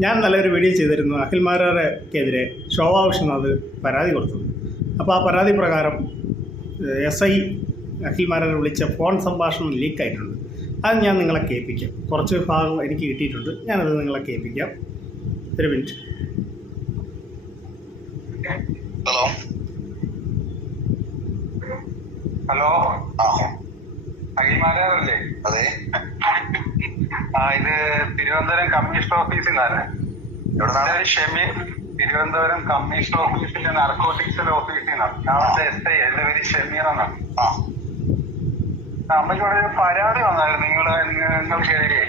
ഞാൻ നല്ലൊരു വീഡിയോ ചെയ്തിരുന്നു. അഖിൽമാരക്കെതിരെ ശോഭാ അത് പരാതി കൊടുത്തു. അപ്പോൾ ആ പരാതി പ്രകാരം എസ് ഐ അഖിൽമാരെ വിളിച്ച ഫോൺ സംഭാഷണം ലീക്കായിട്ടുണ്ട് അത് ഞാൻ നിങ്ങളെ കേൾപ്പിക്കാം. കുറച്ച് ഭാഗം എനിക്ക് കിട്ടിയിട്ടുണ്ട്. ഞാനത് നിങ്ങളെ കേൾപ്പിക്കാം. ഒരു മിനിറ്റ് ഹലോ ഹലോ അഖിൽമാരല്ലേ അതെ. ആ ഇത് തിരുവനന്തപുരം കമ്മീഷണർ ഓഫീസിൽ നിന്നാണ് എവിടെ ഷെമി തിരുവനന്തപുരം കമ്മീഷണർ ഓഫീസിന്റെ നാർക്കോട്ടിക്സിന്റെ ഓഫീസിൽ നിന്നാണ്. അവിടുത്തെ എസ് ഐ എന്റെ പേര് ഷെമീർ എന്നാണ്. ആ. നമുക്ക് ഇവിടെ ഒരു പരാതി വന്നായിരുന്നു. നിങ്ങൾ നിങ്ങൾക്കെതിരെ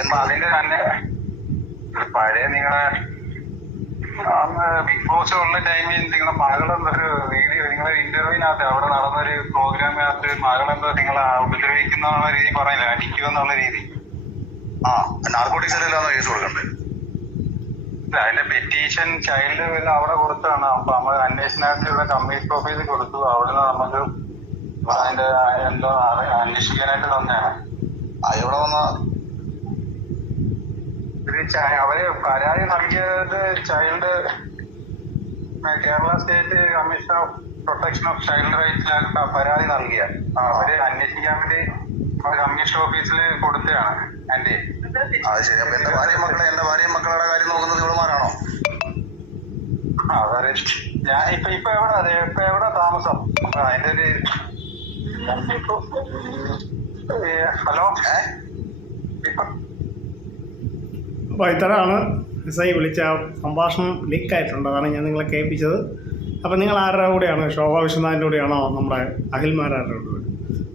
അപ്പൊ അതിന്റെ തന്നെ ഒരു പഴയ നിങ്ങളെ ബിഗ് ബോസ് ഉള്ള ടൈമിൽ നിങ്ങളെ മകളെന്തൊരു വീഡിയോ നിങ്ങളെ ഇന്റർവ്യൂവിനകത്ത് അവിടെ നടന്നൊരു പ്രോഗ്രാമിനകത്ത് മകളെന്തോ നിങ്ങളെ ഉപദ്രവിക്കുന്ന രീതി പറയില്ല അടിക്കുമെന്നുള്ള രീതി. ആ നാർക്കോട്ടിക്സിലെല്ലാം കേസ് കൊടുക്കണ്ടേ? അതിന്റെ പെറ്റീഷൻ ചൈൽഡ് വല്ല അവിടെ കൊടുത്താണ്. അപ്പൊ നമ്മൾ അന്വേഷണത്തിലുള്ള കമ്മീഷൻ ഓഫീസിൽ കൊടുത്തു. അവിടുന്ന് നമുക്ക് അതിന്റെ എന്തോ അന്വേഷിക്കാനായിട്ട് തന്നെയാണ് എവിടെ വന്ന? അവർ പരാതി നൽകിയത് child Kerala state commission of protection of child റൈറ്റ്സിലാണ് പരാതി നൽകിയ. അവർ അന്വേഷിക്കാൻ വേണ്ടി കമ്മീഷൻ ഓഫീസിൽ കൊടുത്തതാണ്. എന്റെ അത് ശരി. അപ്പൊ എന്റെ ഭാര്യ മക്കളെ എന്റെ ഭാര്യ മക്കളുടെ കാര്യം നോക്കുന്നത് ഇവളുമാരാണോ? അതെ. ഞാൻ ഇപ്പൊ ഇപ്പൊ എവിടെ അതെ ഇപ്പൊ എവിടെ താമസം? അതിന്റെ ഒരു ഹലോ? ഇപ്പൊ വൈത്തറാണ് എസ് വിളിച്ച ആ സംഭാഷണം ലീക്കായിട്ടുണ്ട് അതാണ് ഞാൻ നിങ്ങളെ കേൾപ്പിച്ചത്. അപ്പോൾ നിങ്ങൾ ആരുടെ കൂടെയാണ്? ശോഭാ വിശ്വനാഥിന്റെ കൂടെയാണോ? നമ്മുടെ അഖിൽമാരുടെ കൂടെ?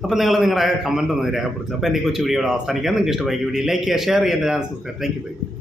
അപ്പോൾ നിങ്ങൾ നിങ്ങളുടെ കമന്റ് ഒന്ന് രേഖപ്പെടുത്തുക. അപ്പോൾ എന്റെ കൊച്ചു വീഡിയോ ഇവിടെ അവസാനിക്കാം. നിങ്ങൾക്ക് ഇഷ്ടമായി വീഡിയോ ലൈക്ക് ചെയ്യുക. ഷെയർ ചെയ്യാൻ ചാൻസ് താങ്ക് യു ബൈ